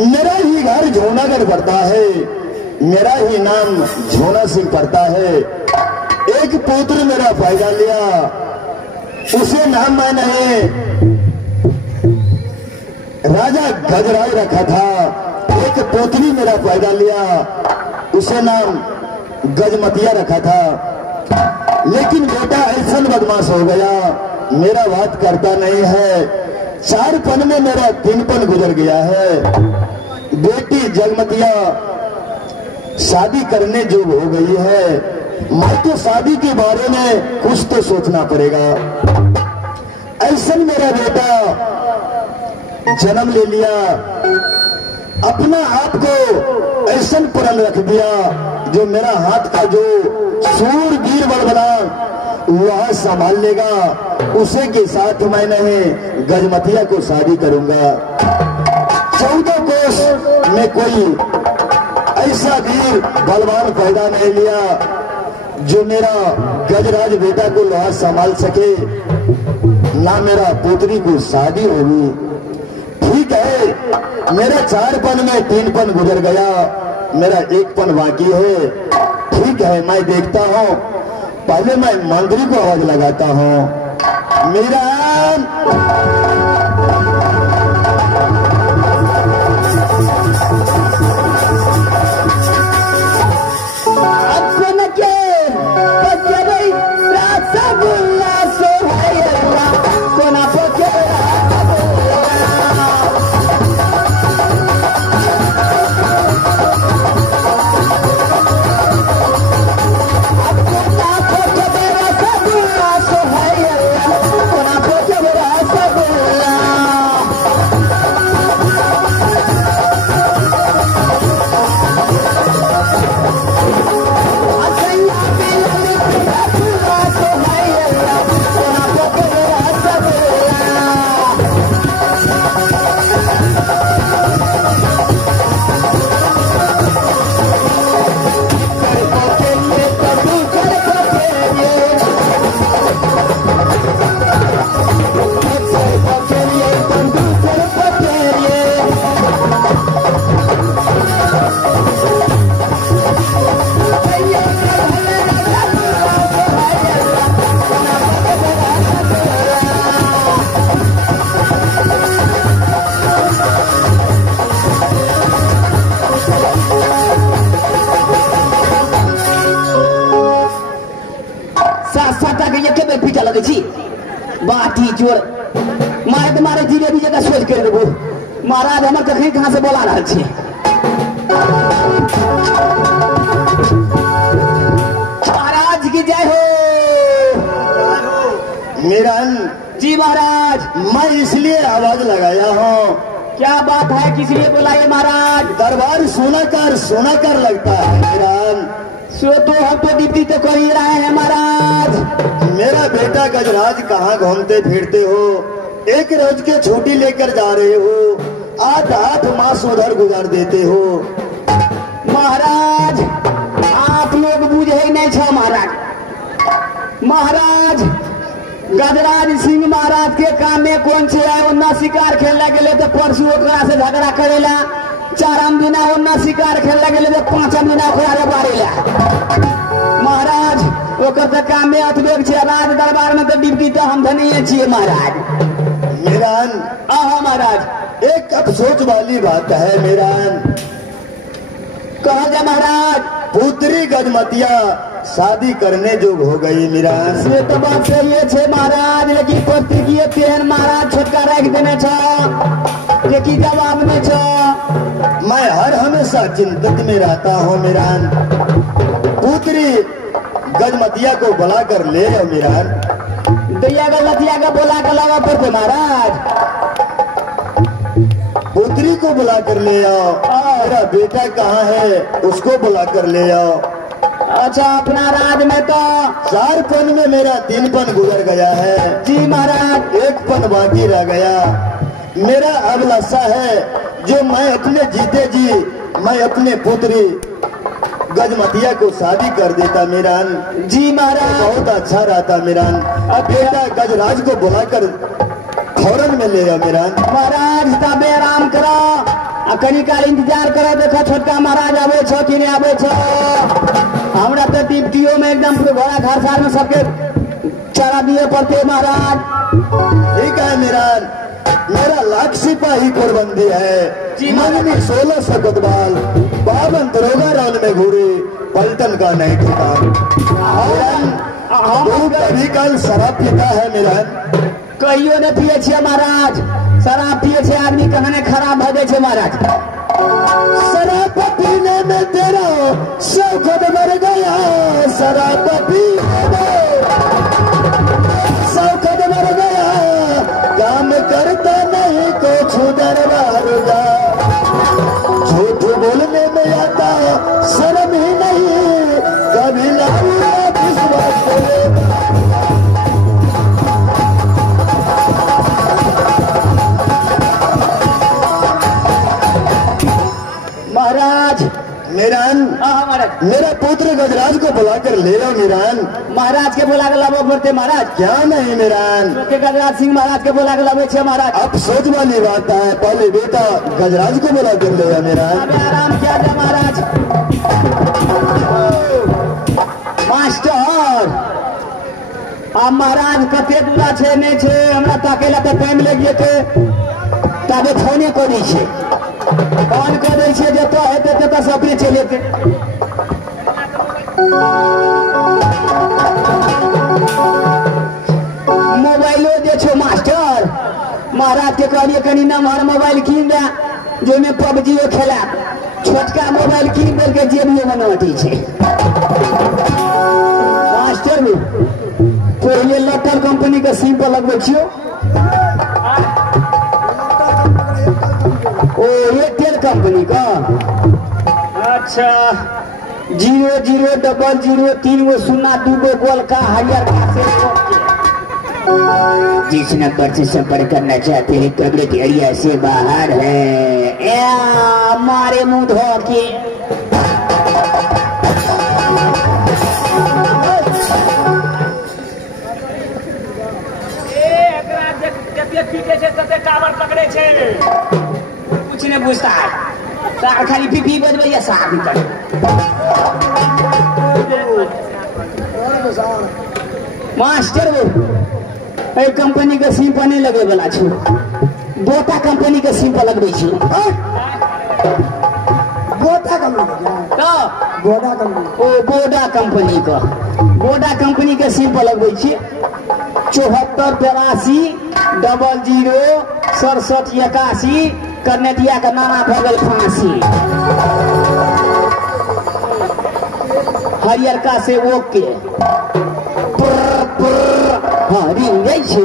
मेरा ही घर झोनागढ़ पड़ता है, मेरा ही नाम झोना सिंह पड़ता है। एक पुत्र मेरा पैदा लिया, उसे नाम मैंने राजा गजराज रखा था। एक पोतरी मेरा पैदा लिया, उसे नाम गजमतिया रखा था। लेकिन बेटा ऐसा बदमाश हो गया, मेरा बात करता नहीं है। 4 पन में मेरा 3 पन गुजर गया है। बेटी जगमतिया शादी करने जो हो गई है, मैं तो शादी के बारे में कुछ तो सोचना पड़ेगा। ऐसा मेरा बेटा जन्म ले लिया, अपना आप को ऐसा प्रण रख दिया जो मेरा हाथ का जो सूरवीर बलबला वह संभाल लेगा, उसे के साथ मैंने गजमतिया को शादी करूंगा। 14 कोस में कोई ऐसा वीर बलवान पैदा नहीं लिया जो मेरा गजराज बेटा को लोहा संभाल सके, ना मेरा पुत्री को शादी होगी। ठीक है, मेरा 4 पन में 3 पन गुजर गया, मेरा एक पन बाकी है। ठीक है, मैं देखता हूँ। पहले मैं मंत्री को आवाज लगाता हूँ। मेरा बाटी जोड़ मारे तुम्हारे धीरे भी जगह सोच कर देबो। महाराज हमर कखनी कहां से बोला रहा छी। महाराज की जय हो। मेरा जी महाराज, मैं इसलिए आवाज लगाया हूँ। क्या बात है, किस लिए बुलाए महाराज? दरबार सोना कर लगता है मेरा। सो तो हम तो डिप्टी तो कर ही रहे हैं महाराज। मेरा बेटा गजराज कहाँ घूमते फिरते हो? एक रोज के छुट्टी लेकर जा रहे हो, 8 मास उधर गुजार देते हो। महाराज आप लोग बुझे ही नहीं छो महाराज। महाराज गजराज सिंह महाराज के काम में कौन से है? उन्ना शिकार खेलने के लिए तो परसों ओकरा से झगड़ा करेला। 4 दिना उन्ना शिकार खेलने के लिए तो 5 दिना ओकरा बारेला। महाराज ओकर तो काम में अतबेक छे। राज दरबार में तो डिप्टी तो हम धनिये छिए महाराज। मेरान महाराज एक अफसोस वाली बात है मेरान। कहा जा महाराज? पुत्री गजमतिया शादी करने जोग हो गई मेरान। से तो बात सही है महाराज, लेकिन पति की तेहन महाराज छोटका रख देने छो। ये की जवाब में छो? मैं हर हमेशा चिंतित में रहता हूँ मेरान। पुत्री गजमतिया को बुला कर ले आओ मेरान। दैया गजमतिया को बुला कर लावा पड़ते महाराज। पुत्री को बुला कर ले आओ। मेरा बेटा कहाँ है? उसको बुला कर ले आओ। अच्छा, अपना राज में तो 4 पन में मेरा 3 पन गुजर गया है। जी महाराज, 1 पन बाकी रह गया। मेरा अभिलाषा है जो मैं अपने जीते जी मैं अपने पुत्री गजमतिया को शादी कर देता मेरान। जी महाराज, बहुत अच्छा रहता मेरान। अब बेटा गजराज को बुलाकर फौरन में ले आओ मेरान। महाराज तबे आराम करो, कनी काल इंतजार करो। देखो छोटका महाराज आवे छो कि नहीं आवे छो। हमरा तो डिप्टियों में एकदम घोड़ा घर सार में सबके चारा दिए पड़ते महाराज। ठीक है मेरान, मेरा लाख सिपाही कोरबंदी है। मंगनी 1600 कोतवाल, 52 दरोगा रान में घूरे, पलटन का नहीं ठिकान। कभी कल शराब पीता है मेरान? कहियो ने पिए छे महाराज। शराब पिए छे आदमी कहने खराब हो जाए महाराज। शराब पीने में तेरा शौक मर गया। शराब पीने में शौक मर गया। काम करता नहीं कुछ दरबार जा। झूठ बोलने में आता शर्म ही नहीं। कभी लाऊंगा विश्वास करे। महाराज मेरान, महाराज मेरा पुत्र गजराज को बुलाकर ले आओ मीरान। महाराज के बोला के लाबो पड़ते महाराज। क्या नहीं मीरान, के गजराज सिंह महाराज के बोला के लाबे छे महाराज। अब सोच वाली बात है, पहले बेटा गजराज को बुला कर ले आओ मीरान। अबे आराम किया जा महाराज। मास्टर अब महाराज कते दूरा छे नहीं छे हमरा ताकेला तो टाइम लग जेते तबे फोने करी छे फोन करे छे जतो हेते तत सबे चले जेते। मोबाइलो दे छो मास्टर। महाराज के कहलिए कनी नमहर मोबाइल कीन दे जो में पबजीओ खेला। छोटका मोबाइल कीन दे के जेबियो में नोटी छे। मास्टर में पहले लोटल कंपनी के सिम पर लगबे छियो। ओ एयरटेल कंपनी का। अच्छा 000003 का हरियर का से। जिस नंबर से संपर्क करना चाहते हैं कवरेज एरिया से बाहर है। हमारे मुंह धो के पकड़े छे कुछ नहीं पूछता है। सार खाली पीपी बजबे या सार भीतर। मास्टर वो ए कंपनी के सिम पर नहीं लगे वाला छो। बोटा कंपनी के सिम पर लगबे छी। बोटा कंपनी का बोडा कंपनी। ओ बोडा कंपनी का बोडा कंपनी के सिम पर लगबे छी। 74 82 00 67 81 करने दिया का नाना भगल फांसी। हरियर का से ओके हाँ रिंग गई छे।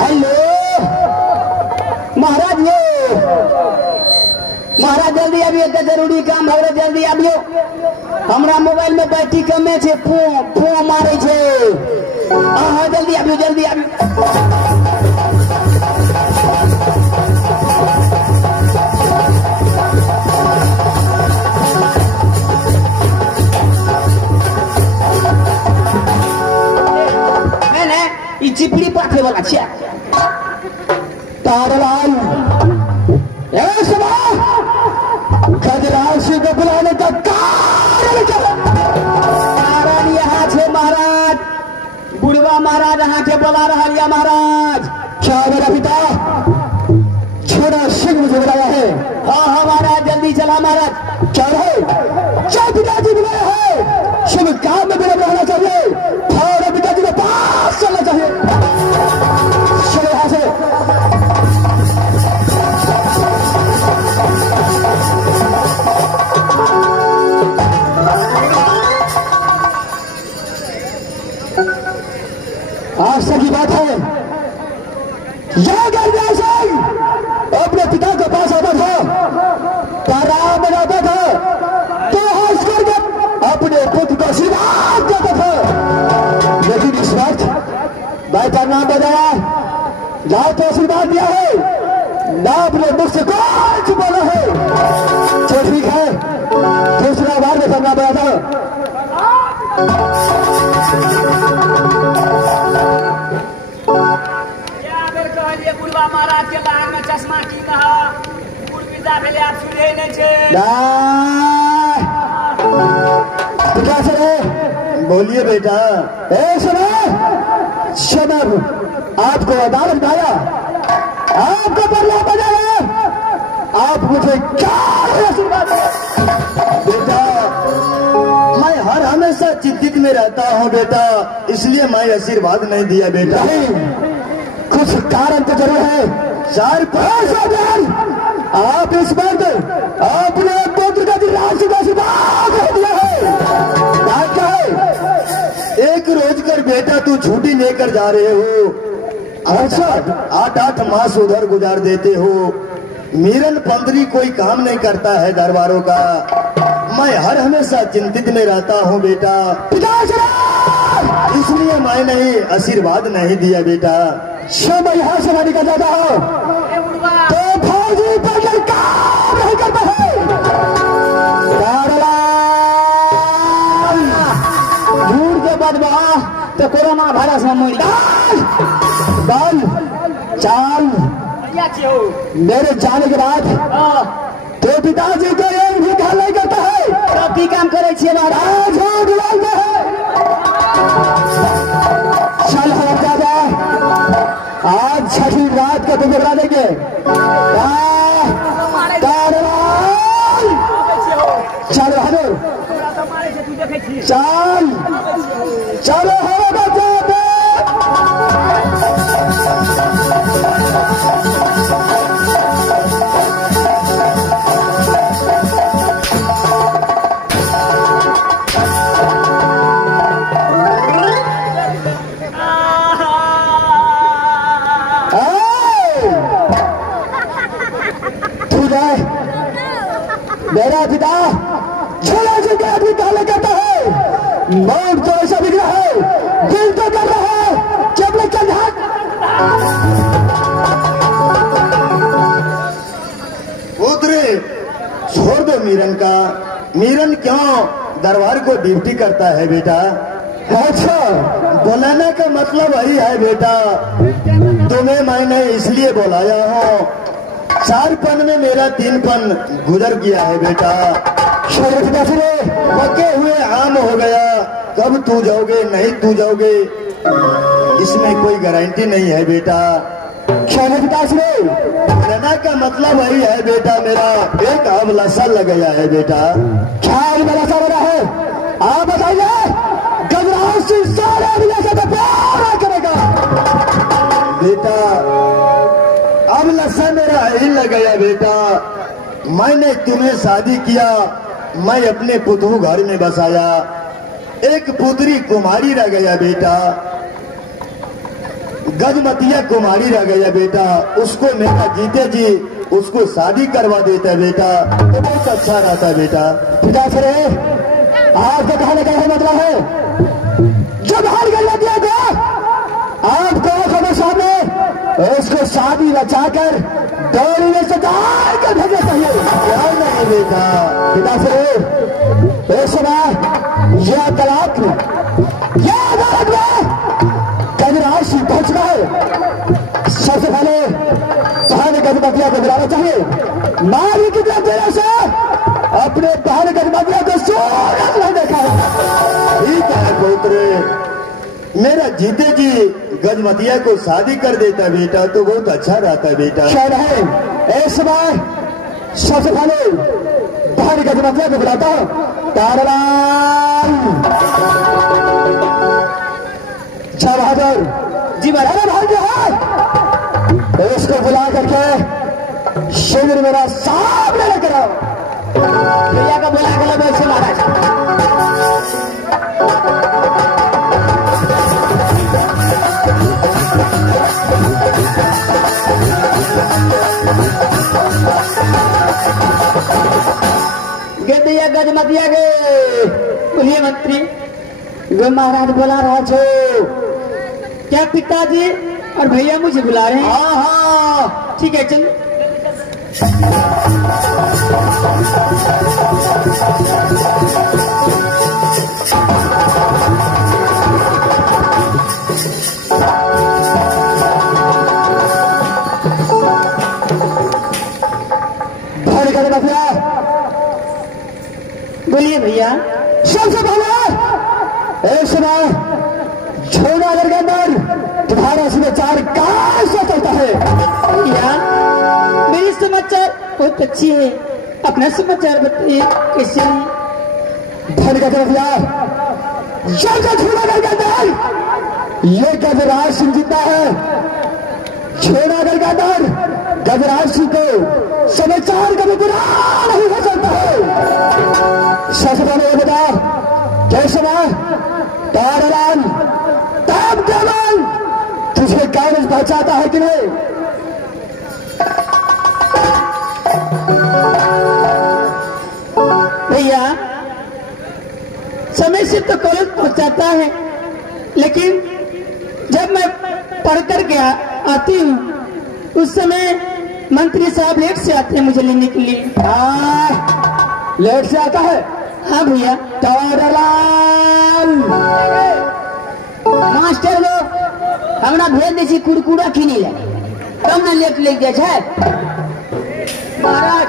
हेलो महाराज ये महाराज जल्दी आबियो तो जरूरी काम भरे जल्दी आबियो। हमरा मोबाइल में बैटरी कमे छे फो मारे छे। हाँ जल्दी आबियो जल्दी आबियो। ई चिपड़ी पाथे वाला छे तारलाल। ए सुनो गजराज सिंह को बुलाने का कारण यहाँ छे महाराज। बुढ़वा महाराज यहाँ के बुला रहा है महाराज। क्या मेरा पिता छोड़ा सिंह मुझे बुलाया है। हाँ हाँ महाराज जल्दी चला महाराज। क्या है क्या पिताजी बुलाया है। शुभ काम में विलंब रहना चाहिए और पिताजी के पास चलना चाहिए। चलो यहाँ से। आशा की बात है यह गजराज सिंह अपने पिता के पास आता था ताराम बनाता था तो हंस करके अपने पुत्र को आशीर्वाद देता था। लेकिन इस वक्त भाई का नाम बताया ना तो आशीर्वाद दिया है ना अपने मुख से कुछ बोला है। तो ठीक है दूसरा बार में करना पड़ा था। महाराज के लाग में चश्मा की कहा पिता भेले आप सुने नहीं छे। बोलिए बेटा। ए सुनो शबब आपको अदालत आया आपको बदला बजाया आप मुझे क्या आशीर्वाद बेटा। मैं हर हमेशा चिंतित में रहता हूँ बेटा, इसलिए मैं आशीर्वाद नहीं दिया बेटा। कुछ कारण तो जरूर है। 4-5 आप इस बात अपने पुत्र का आशीर्वाद दिया है। क्या है एक रोज कर बेटा तू छुट्टी लेकर जा रहे हो। अच्छा 8-8 मास उधर गुजार देते हो। मीरन पंदरी कोई काम नहीं करता है दरबारों का। मैं हर हमेशा चिंतित में रहता हूँ बेटा, इसलिए मैं नहीं आशीर्वाद नहीं दिया बेटा। मैं यहाँ से निकल जाता हूँ। तो कोरोना वायरस में मरी बल चाल मेरे जाने के बाद तो पिताजी को एक भी ख्याल नहीं करता है। तो की काम करे छे महाराज चल हम दादा आज छठी रात का तुम बता देंगे। चल बहादुर चल चलो हमारे बच्चे मेरा पिता छोला से क्या आदमी काले करता है। मौत तो ऐसा दिख रहा है, दिल तो कर रहा है कि अपने कंधा पुत्र छोड़ दो मीरन का। मीरन क्यों दरबार को ड्यूटी करता है बेटा? अच्छा बुलाने का मतलब वही है बेटा। तुम्हें मैंने इसलिए बुलाया हूँ, 4 पन में मेरा 3 पन गुजर गया है बेटा। पके हुए आम हो गया, कब तू जाओगे नहीं तू जाओगे इसमें कोई गारंटी नहीं है बेटा। रहना का मतलब वही है बेटा, मेरा एक अवलसा लग गया है बेटा। क्या अवलसा लगा है आप बताइए। गजराज से सारे अभिलाषा का प्यार करेगा बेटा। अब लसा मेरा ही लग गया बेटा। मैंने तुम्हें शादी किया, मैं अपने पुतहू घर में बसाया, एक पुत्री कुमारी रह गया बेटा, गजमतिया कुमारी रह गया बेटा। उसको मेरा जीते जी उसको शादी करवा देता बेटा तो बहुत अच्छा रहता बेटा। पिता से आपका कहने का यह मतलब है जब हार कर दिया गया आपको खबर सामने उसको शादी बचाकर डोरी में सजाकर कर भेजना चाहिए। क्या नहीं बेटा। पिता से इस समय यह तलाक यह अदालत में गजराज पहुंच रहा है। सबसे पहले बहन गजमतिया को बुलाना चाहिए। नारी की तरफ देने से अपने बहन गजमतिया को सूरज नहीं देखा है। ठीक है पुत्र, मेरा जीते जी गजमतिया को शादी कर देता बेटा तो बहुत अच्छा रहता बेटा। क्या है इस समय सबसे पहले बहन गजमतिया को बुलाता हूं। तारलाल बहादुर जी महाराज भाई जो है उसको बुला करके शिविर मेरा सामने लेकर आओ। भैया का बुला कर मैं से महाराज गदिया गजमतिया के बोलिए मंत्री गो महाराज बुला रहा छो। क्या पिताजी और भैया मुझे बुला रहे हैं? हाँ हाँ ठीक है चल। बोलिए भैया। सबसे पहले एक समय झोनागढ़ के अंदर तुम्हारा समाचार कैसा चलता है? भैया मेरी समाचार बहुत अच्छी है, अपना समाचार बताइए कैसे है? धन का भैया जब झोनागढ़ के अंदर ये गजराज सिंह जीता है। झोनागढ़ के अंदर गजराज सिंह को समाचार कभी बुरा नहीं हो सकता है। सबसे पहले ये बता कैसे तारालाल ताब देवाल तुझे कागज पहुंचाता है कि नहीं? भैया समय से तो कॉलेज पहुंचाता है, लेकिन जब मैं पढ़ कर के आती हूँ उस समय मंत्री साहब लेट से आते हैं मुझे लेने के लिए। लेट से आता है? हाँ भैया। तारालाल मास्टर लोग हमरा भेज दै छी कुरकुरा किनी ले, तब ने लेट लग जाए छै। महाराज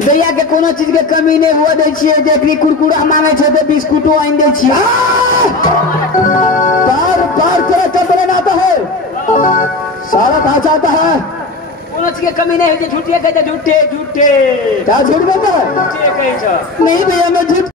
दैया के कोनो चीज के कमी नहीं हुआ दै छियै, जेकरी कुरकुरा मांगे छै तो बिस्कुटो आइन दै छियै। बार बार तेरा कब आता है, सारा कहा चाहता है, कोनो चीज के कमी नहीं है, झूठे कहते झूठे झूठे क्या झूठ बोलता है? झूठे कहे छ। नहीं भैया मैं झूठ